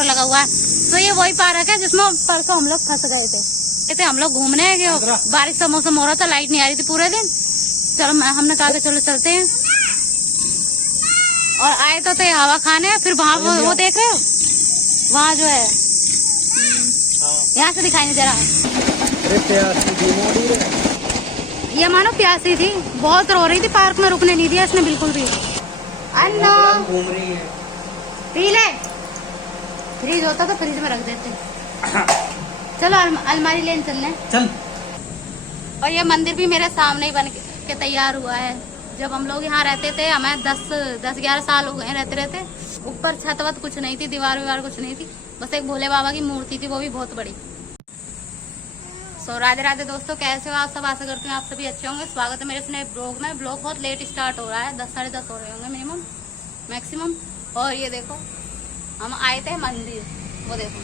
Tower लगा हुआ है। तो ये वही पार्क है जिसमें परसों हम लोग फंस गए थे। हम लोग घूमने गए, बारिश का मौसम हो रहा था, लाइट नहीं आ रही थी पूरे दिन। चलो हमने कहा कि चलो चलते हैं, और आए तो थे हवा खाने। फिर वहाँ वो देख रहे हो, वहाँ जो है यहाँ से दिखाई नहीं दे रहा। ये मानो प्यासी थी, बहुत रो रही थी, पार्क में रुकने नहीं दिया इसने बिल्कुल भी। अन्ना घूम रही है, पी ले। फ्रिज होता तो फ्रिज में रख देते। चलो अलमारी लेने चलने चल। और ये मंदिर भी मेरे सामने ही बन के तैयार हुआ है। जब हम लोग यहाँ रहते थे, हमें 10-11 साल हो गए रहते रहते। ऊपर छत वत कुछ नहीं थी, दीवार विवार कुछ नहीं थी, बस एक भोले बाबा की मूर्ति थी, वो भी बहुत बड़ी। सो राधे राधे दोस्तों, कैसे हो आप सब? आशा करती हूँ आप सभी अच्छे होंगे। स्वागत है मेरे इस नए ब्लॉग में। ब्लॉग बहुत लेट स्टार्ट हो रहा है, 10-10:30 हो रहे होंगे मिनिमम मैक्सिमम। और ये देखो हम आए थे मंदिर, वो देखो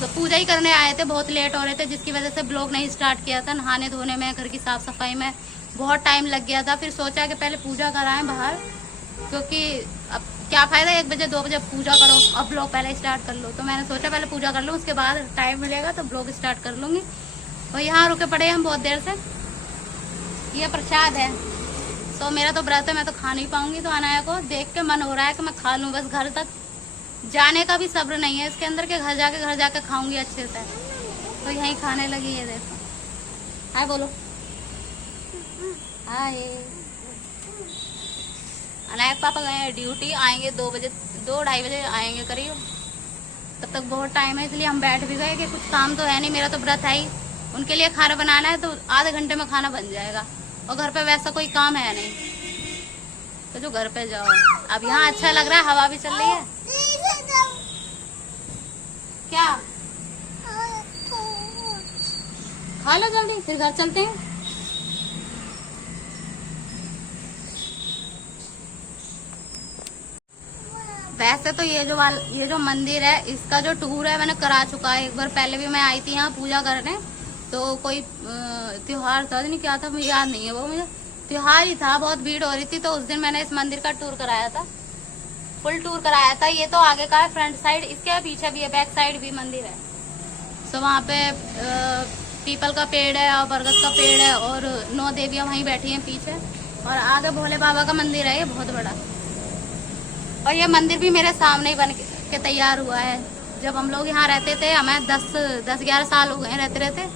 तो पूजा ही करने आए थे, बहुत लेट हो रहे थे, जिसकी वजह से ब्लॉग नहीं स्टार्ट किया था। नहाने धोने में, घर की साफ सफाई में बहुत टाइम लग गया था। फिर सोचा कि पहले पूजा कराएं बाहर, क्योंकि अब क्या फायदा 1 बजे 2 बजे पूजा करो, अब ब्लॉग पहले स्टार्ट कर लो। तो मैंने सोचा पहले पूजा कर लूँ, उसके बाद टाइम मिलेगा तो ब्लॉग स्टार्ट कर लूंगी। और यहाँ रुके पड़े हम बहुत देर से। ये प्रसाद है, तो मेरा तो व्रत है, मैं तो खा नहीं पाऊंगी। तो अनाया को देख के मन हो रहा है कि मैं खा लूँ, बस घर तक जाने का भी सब्र नहीं है इसके अंदर के घर जाके खाऊंगी अच्छे से। तो यहीं खाने लगी। ये देखो, हाय बोलो, हाय। अनायक पापा गए हैं ड्यूटी, आएंगे 2-2:30 बजे आएंगे करीब। तब तक बहुत टाइम है, इसलिए हम बैठ भी गए कि कुछ काम तो है नहीं, मेरा तो व्रत है ही। उनके लिए खाना बनाना है, तो आधे घंटे में खाना बन जाएगा, और घर पे वैसा कोई काम है नहीं, तो जो घर पे जाओ। अब यहाँ अच्छा लग रहा है, हवा भी चल रही है। क्या खा लो जल्दी, फिर घर चलते हैं। वैसे तो ये जो मंदिर है, इसका जो टूर है मैंने करा चुका है एक बार। पहले भी मैं आई थी यहाँ पूजा करने, तो कोई त्योहार था, नहीं क्या था मुझे याद नहीं है, वो मुझे त्योहार ही था, बहुत भीड़ हो रही थी। तो उस दिन मैंने इस मंदिर का टूर कराया था, फुल टूर कराया था। ये तो आगे का है फ्रंट साइड, इसके पीछे भी है, बैक साइड भी मंदिर है। तो वहाँ पे पीपल का पेड़ है और बरगद का पेड़ है, और 9 देवियां वहीं बैठी हैं पीछे, और आगे भोले बाबा का मंदिर है, ये बहुत बड़ा। और ये मंदिर भी मेरे सामने ही बन के तैयार हुआ है। जब हम लोग यहाँ रहते थे, हमें 10-11 साल हो गए रहते रहते।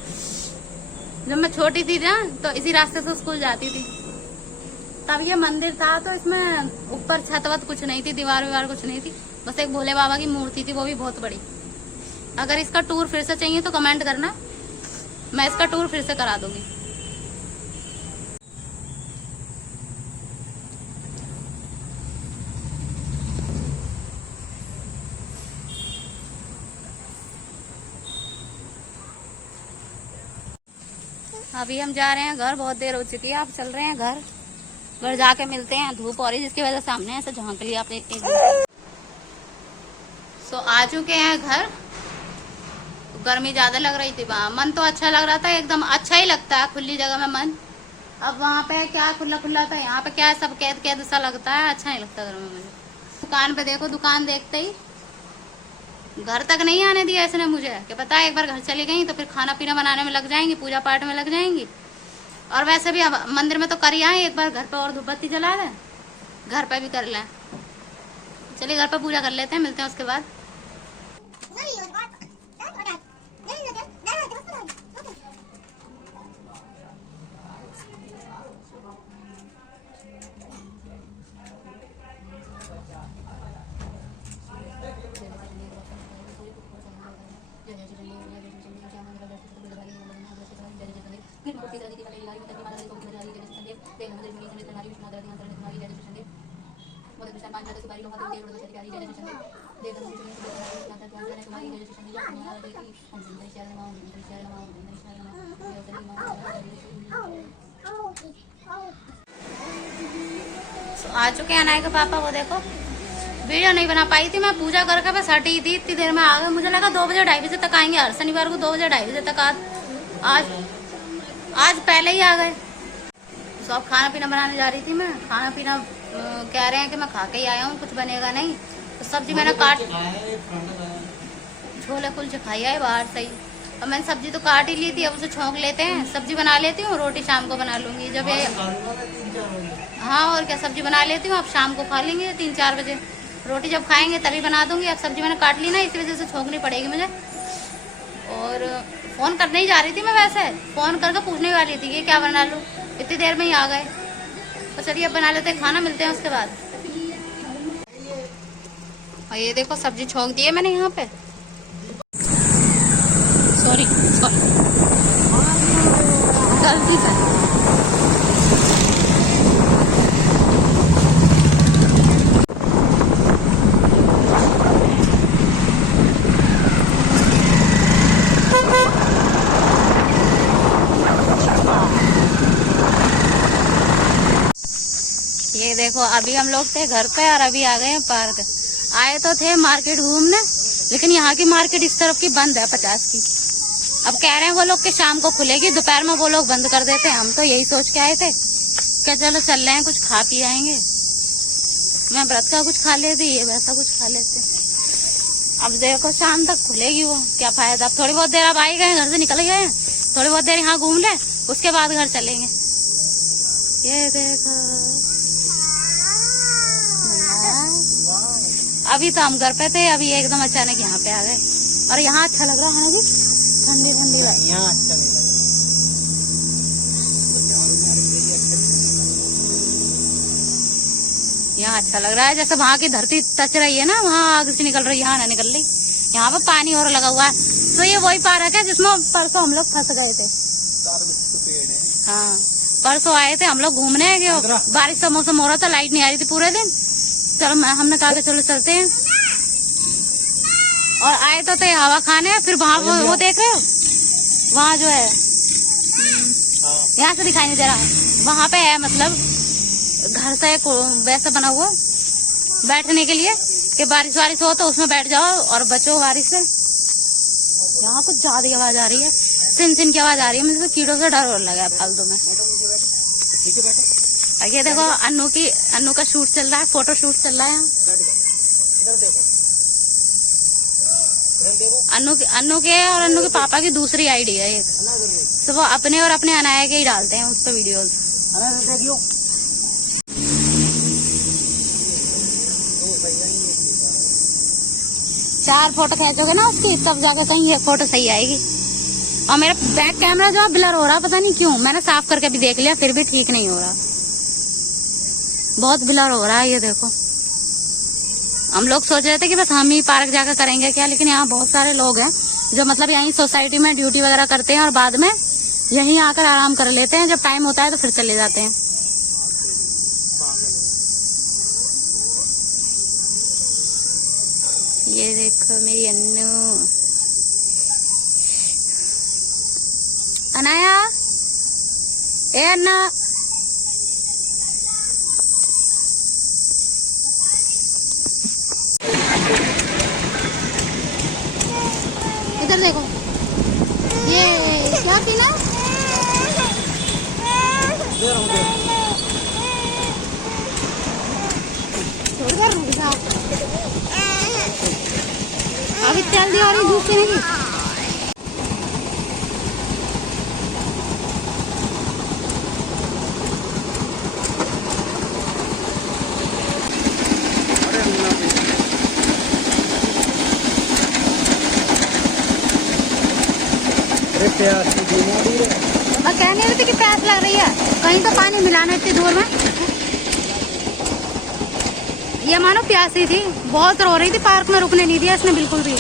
जब मैं छोटी थी ना, तो इसी रास्ते से स्कूल जाती थी, तब ये मंदिर था। तो इसमें ऊपर छत वत कुछ नहीं थी, दीवार विवार कुछ नहीं थी, बस एक भोले बाबा की मूर्ति थी, वो भी बहुत बड़ी। अगर इसका टूर फिर से चाहिए तो कमेंट करना, मैं इसका टूर फिर से करा दूंगी। अभी हम जा रहे हैं घर, बहुत देर हो चुकी है, आप चल रहे हैं घर जाके मिलते हैं। धूप हो रही है, जिसकी वजह से हमने ऐसे झांक लिया आपने एक। सो आ चुके हैं घर। गर्मी ज्यादा लग रही थी वहाँ, मन तो अच्छा लग रहा था, एकदम अच्छा ही लगता है खुली जगह में मन। अब वहाँ पे क्या खुला खुला था, यहाँ पे क्या सब कैद कैद सा लगता है, अच्छा नहीं लगता घर में मुझे। दुकान पे देखो, दुकान देखते ही घर तक नहीं आने दिया इसने मुझे, कि पता है एक बार घर चली गई तो फिर खाना पीना बनाने में लग जाएंगी, पूजा पाठ में लग जाएंगी। और वैसे भी अब मंदिर में तो कर ही आए, एक बार घर पे और धूपबत्ती जला लें, घर पे भी कर लें। चलिए घर पे पूजा कर लेते हैं, मिलते हैं उसके बाद। आ चुके हैं अनाया के पापा, वो देखो वीडियो नहीं बना पाई थी मैं, पूजा करके बस हटी थी, इतनी देर में आ गए। मुझे लगा 2 बजे 2:30 बजे तक आएंगे, हर शनिवार को 2 बजे 2:30 बजे तक। आज पहले ही आ गए। तो अब खाना पीना बनाने जा रही थी मैं, खाना पीना कह रहे हैं कि मैं खा के ही आया हूँ, कुछ बनेगा नहीं। तो सब्जी मैंने काट, छोले कुलचे खाई है बाहर से ही, और मैंने सब्जी तो काट ही ली थी, अब उसे छोंक लेते हैं, सब्जी बना लेती हूँ, रोटी शाम को बना लूंगी जब ये। हाँ और क्या, सब्जी बना लेती हूँ, अब शाम को खा लेंगे 3-4 बजे, रोटी जब खाएंगे तभी बना दूंगी। अब सब्जी मैंने काट ली ना, इसी वजह से छोंकनी पड़ेगी मुझे। और फोन करने ही जा रही थी मैं, वैसे फोन करके पूछने वाली थी कि क्या बना लूँ, इतनी देर में ही आ गए। तो चलिए अब बना लेते हैं खाना, मिलते हैं उसके बाद। और ये देखो सब्जी छोंक दी है मैंने यहाँ पे, सॉरी गलती से। ये देखो अभी हम लोग थे घर पे और अभी आ गए हैं पार्क। आए तो थे मार्केट घूमने, लेकिन यहाँ की मार्केट इस तरफ की बंद है 50 की। अब कह रहे हैं वो लोग कि शाम को खुलेगी, दोपहर में वो लोग बंद कर देते हैं। हम तो यही सोच के आए थे क्या चलो चल रहे हैं, कुछ खा पी आएंगे। मैं व्रत का कुछ खा लेती, ये वैसा कुछ खा लेते। अब देखो शाम तक खुलेगी वो, क्या फायदा। अब थोड़ी बहुत देर अब आ ही गए, घर से निकल गए हैं, थोड़ी बहुत देर यहाँ घूम ले, उसके बाद घर चलेंगे। ये देखो अभी तो हम घर पे थे, अभी एकदम अचानक यहाँ पे आ गए। और यहाँ अच्छा लग रहा है ना जी, ठंडी ठंडी। यहाँ अच्छा नहीं लग रहा, यहाँ अच्छा लग रहा है। जैसे वहाँ की धरती टच रही है ना, वहाँ आग से निकल रही, यहाँ ना निकल रही। यहाँ पे पानी और लगा हुआ है। तो ये वही पार्क है जिसमें परसों हम लोग फंस गए थे। हाँ परसों आए थे हम लोग घूमने, बारिश का मौसम हो रहा था, लाइट नहीं आ रही थी पूरे दिन। चलो हमने कहा कि चलो चलते हैं। और आए तो थे हवा खाने, फिर वहाँ वो देख रहे हो, वहाँ जो है यहाँ से दिखाई नहीं दे रहा, वहाँ पे है मतलब घर से वैसा बना हुआ बैठने के लिए कि बारिश वारिश हो तो उसमें बैठ जाओ और बचो बारिश से। यहाँ कुछ ज्यादा आवाज आ रही है, सिन सिन की आवाज आ रही है, मुझे तो कीड़ों से डर और लगा है फालतू में। ये देखो अन्नू का शूट चल रहा है, फोटो शूट चल रहा है यहाँ। अन्नू के और अन्नू के पापा की दूसरी आईडी है एक, तो वो अपने और अपने अनाया के ही डालते हैं उस पर वीडियोस। 4 फोटो खींचोगे ना उसकी, तब जाकर कहीं ये फोटो सही आएगी। और मेरा बैक कैमरा जो ब्लर हो रहा, पता नहीं क्यों, मैंने साफ करके भी देख लिया फिर भी ठीक नहीं हो रहा, बहुत ब्लर हो रहा है। ये देखो हम लोग सोच रहे थे कि बस हम ही पार्क जाकर करेंगे क्या, लेकिन यहाँ बहुत सारे लोग हैं जो मतलब यहीं सोसाइटी में ड्यूटी वगैरह करते हैं और बाद में यहीं आकर आराम कर लेते हैं, जब टाइम होता है तो फिर चले जाते हैं। ये देखो मेरी अन्नू, अनाया, ए अन्ना, इधर देखो, ये क्या पीना है? अभी चल दी और ये जूस पीने की। मैं कहने रही थी कि प्यास लग रही है, कहीं तो पानी मिलाना इतनी दूर में। ये मानो प्यासी थी, बहुत रो रही थी, पार्क में रुकने नहीं दिया इसने बिल्कुल भी।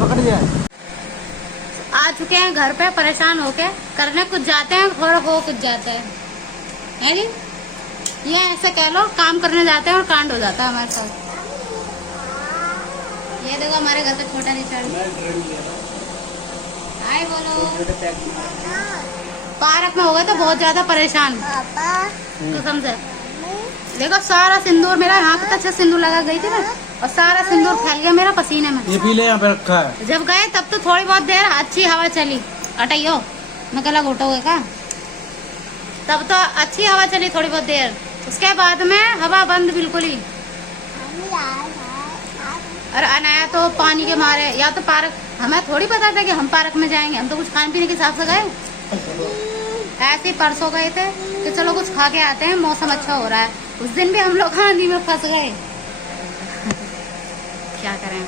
पकड़ जाए। आ चुके हैं घर पे, परेशान होके करने कुछ जाते हैं और हो कुछ जाता है जी। ये ऐसे कह लो, काम करने जाते हैं और कांड हो जाता है हमारे साथ। ये देखो हमारे घर पे छोटा निशान हाय बोलो। पार्क में हो गए तो बहुत ज्यादा परेशान कसम से। देखो सारा सिंदूर मेरा यहाँ पे अच्छा सिंदूर लगा गई थी ना, और सारा सिंदूर फैल गया मेरा पसीने में। ये पीले यहाँ पे रखा है। जब गए तब तो थोड़ी बहुत देर अच्छी हवा चली। हटाइयो मैं गला घोटोगे का। तब तो अच्छी हवा चली थोड़ी बहुत देर, उसके बाद में हवा बंद बिल्कुल ही। और अनाया तो पानी के मारे या तो पार्क, हमें थोड़ी पता था कि हम पार्क में जाएंगे, हम तो कुछ खाने पीने के हिसाब से गए। ऐसे ही परसों गए थे कि चलो कुछ खा के आते हैं, मौसम अच्छा हो रहा है। उस दिन भी हम लोग आंधी में फंस गए। क्या करें।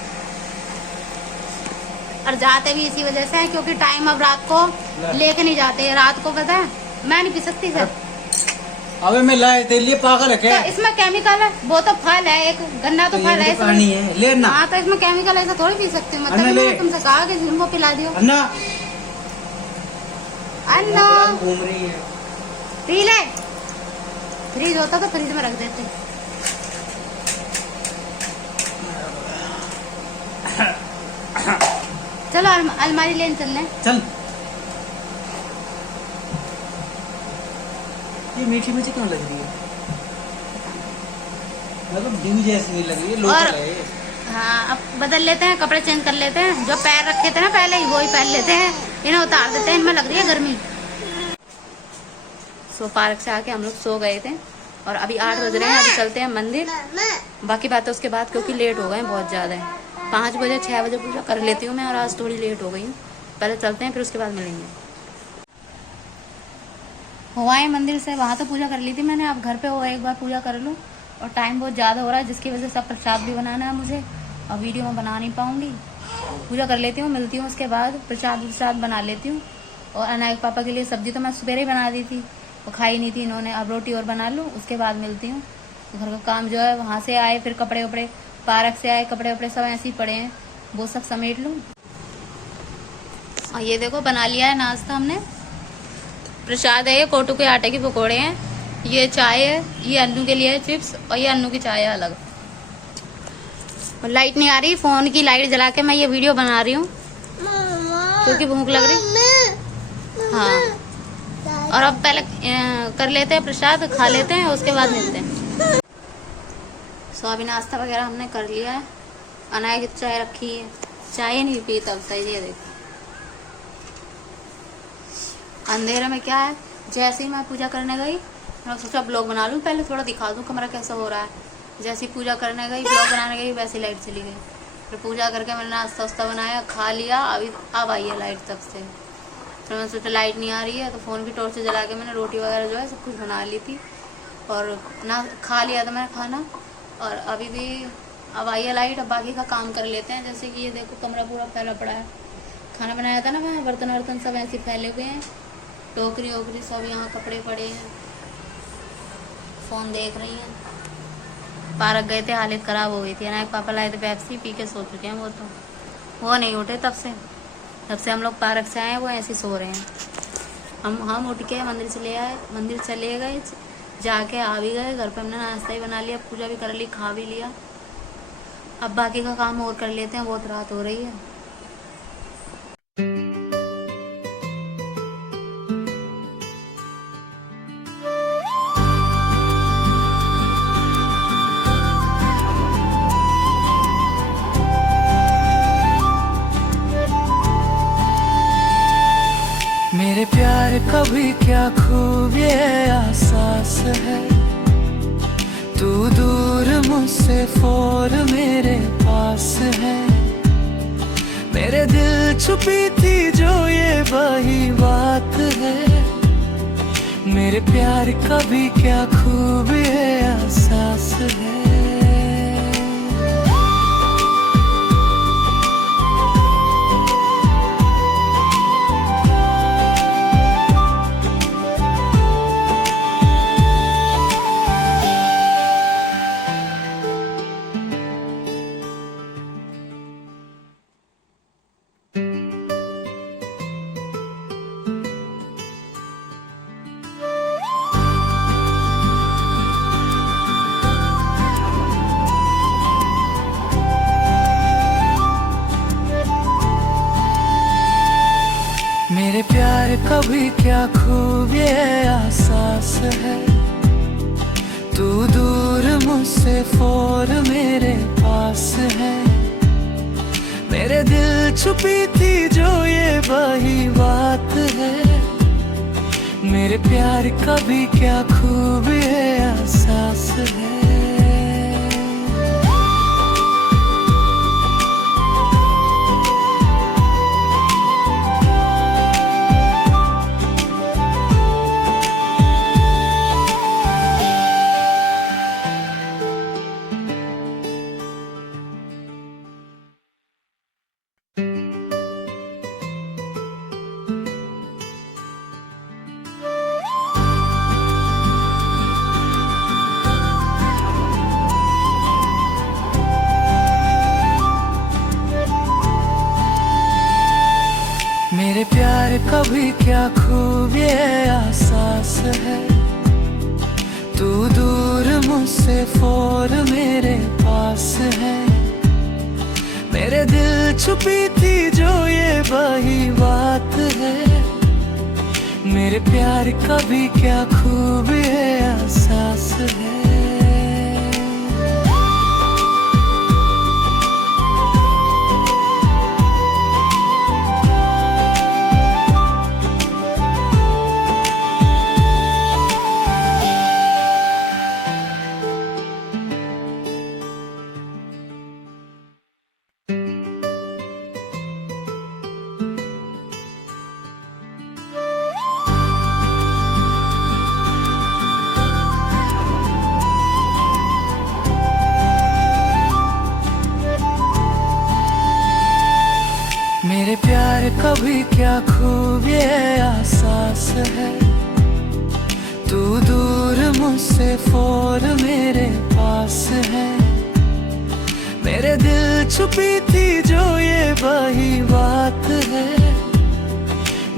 और जाते भी इसी वजह से है क्योंकि टाइम अब रात को लेके नहीं जाते। रात को पता है मैं नहीं पी सकती सर। अबे मैं लाए तेरे लिए पागल है क्या? तो इसमें केमिकल है, वो तो फल है, एक गन्ना तो फल है, पानी है ले ना। हाँ तो इसमें केमिकल ऐसा थोड़ी पी सकती हूँ। मतलब मैंने तुमसे कहा कि इनको पिला दियो। अन्ना अन्ना घूम रही है, पी ले। फ्रिज होता तो फ्रिज में रख देते। चलो अलमारी लेने चलने। चल। ये मीठी मीठी क्यों लग रही है? मतलब ड्यू जैसी नहीं लग रही है, लोकल है ये। हाँ अब बदल लेते हैं, कपड़े चेंज कर लेते हैं। जो पैर रखे थे ना पहले ही वही पहन लेते हैं, इन्हें उतार देते हैं, इनमें लग रही है गर्मी। सो पार्क से आके हम लोग सो गए थे और अभी 8 बज रहे हैं। अभी चलते हैं मंदिर। बाकी बात है उसके बाद क्योंकि लेट हो गए बहुत ज्यादा है। 5 बजे 6 बजे पूजा कर लेती हूँ मैं, और आज थोड़ी लेट हो गई हूँ। पहले चलते हैं फिर उसके बाद मिलेंगे। हुआए मंदिर से वहाँ तो पूजा कर ली थी मैंने, अब घर पे हो एक बार पूजा कर लूँ। और टाइम बहुत ज़्यादा हो रहा है जिसकी वजह से सब प्रसाद भी बनाना है मुझे, और वीडियो में बना नहीं पाऊँगी। पूजा कर लेती हूँ, मिलती हूँ उसके बाद। प्रसाद बना लेती हूँ। और अनायक पापा के लिए सब्जी तो मैं सुबह ही बना दी थी, वो खाई नहीं थी इन्होंने। अब रोटी और बना लूँ, उसके बाद मिलती हूँ। घर का काम जो है वहाँ से आए, फिर कपड़े वपड़े पार्क से आए, कपड़े वपड़े सब ऐसे ही पड़े हैं, वो सब समेट लूँ। और ये देखो बना लिया है नाश्ता हमने। प्रसाद है, ये कोटू के आटे के पकौड़े हैं, ये चाय है, ये अन्नू के लिए है चिप्स, और ये अन्नू की चाय है अलग। और लाइट नहीं आ रही, फोन की लाइट जला के मैं ये वीडियो बना रही हूँ क्योंकि भूख लग रही। हाँ और अब पहले कर लेते हैं प्रसाद, खा लेते हैं, उसके बाद मिलते हैं। सो अभी नाश्ता वगैरह हमने कर लिया है। अनाया की चाय रखी है, चाय नहीं पी तब सही। ये देखो अंधेरे में क्या है, जैसे ही मैं पूजा करने गई मैं सोचा ब्लॉग बना लूँ, पहले थोड़ा दिखा दूँ कमरा कैसा हो रहा है। जैसे ही पूजा करने गई, ब्लॉग बनाने गई, वैसे लाइट चली गई। फिर पूजा करके मैंने नाश्ता वास्ता बनाया, खा लिया। अभी अब आई है लाइट तब से। फिर मैंने सोचा लाइट नहीं आ रही है तो फ़ोन की टॉर्च जला के मैंने रोटी वगैरह जो है सब कुछ बना ली थी, और ना खा लिया था मैंने खाना। और अभी भी अब आई है लाइट, अब बाकी का काम कर लेते हैं। जैसे कि ये देखो कमरा पूरा फैला पड़ा है, खाना बनाया था ना मैं, बर्तन वर्तन सब ऐसे फैले हुए हैं, टोकरी वोकरी सब, यहाँ कपड़े पड़े हैं। फ़ोन देख रही हैं। पार्क गए थे, हालत ख़राब हो गई थी। अनायक पापा लाए थे पेप्सी, पी के सो चुके हैं वो नहीं उठे तब से हम लोग पार्क से आए, वो ऐसे सो रहे हैं। हम उठ के मंदिर चले गए, जाके आ भी गए। घर पे हमने नाश्ता ही बना लिया, पूजा भी कर ली, खा भी लिया। अब बाकी का काम और कर लेते हैं, बहुत रात हो रही है। मेरे प्यार का भी क्या खूब ये एहसास है, तू दूर मुझसे फोर मेरे पास है। मेरे दिल छुपी थी जो ये वही बात है, मेरे प्यार का भी क्या खूब ये एहसास है। मुझसे फोर मेरे पास है, मेरे दिल छुपी थी जो ये वही बात है, मेरे प्यार का भी क्या खूब ये एहसास है। मेरे प्यार का भी क्या खूब ये एहसास है, तू दूर मुझसे फोर मेरे पास है, मेरे दिल छुपी थी जो ये वही बात है, मेरे प्यार का भी क्या खूब ये एहसास है। मेरे प्यार का भी क्या खूब ये एहसास है, तू दूर मुझसे फोर मेरे पास है, मेरे दिल छुपी थी जो ये वही बात है,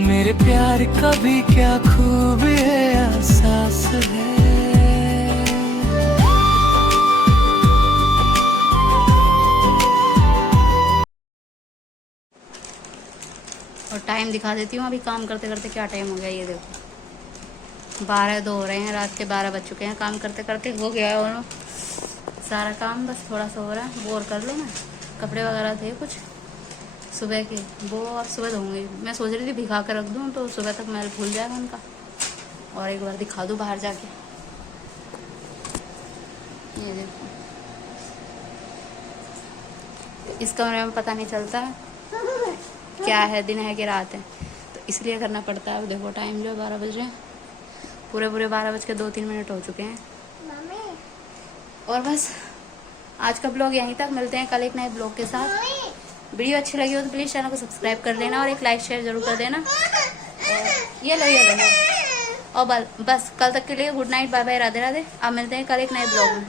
मेरे प्यार का भी क्या खूब ये एहसास है। और टाइम दिखा देती हूँ अभी काम करते करते क्या टाइम हो गया। ये देखो 12:02 हो रहे हैं, रात के 12 बज चुके हैं। काम करते करते हो गया है और सारा काम, बस थोड़ा सा हो रहा है, वो और कर लो ना। कपड़े वगैरह थे कुछ सुबह के, वो अब सुबह धोऊंगी। मैं सोच रही थी भिगा कर रख दूँ तो सुबह तक मैल भूल जाएगा उनका। और एक बार दिखा दूँ बाहर जाके, ये देखो इस कमरे में पता नहीं चलता क्या है, दिन है कि रात है, तो इसलिए करना पड़ता है। अब देखो टाइम जो है 12 बज रहे हैं, पूरे 12:02-3 हो चुके हैं। और बस आज का ब्लॉग यहीं तक, मिलते हैं कल एक नए ब्लॉग के साथ। वीडियो अच्छी लगी हो तो प्लीज़ चैनल को सब्सक्राइब कर देना और एक लाइक शेयर जरूर कर देना। और ये लो और बस कल तक के लिए good night, bye bye, Radhe Radhe. अब मिलते हैं कल एक नए ब्लॉग में।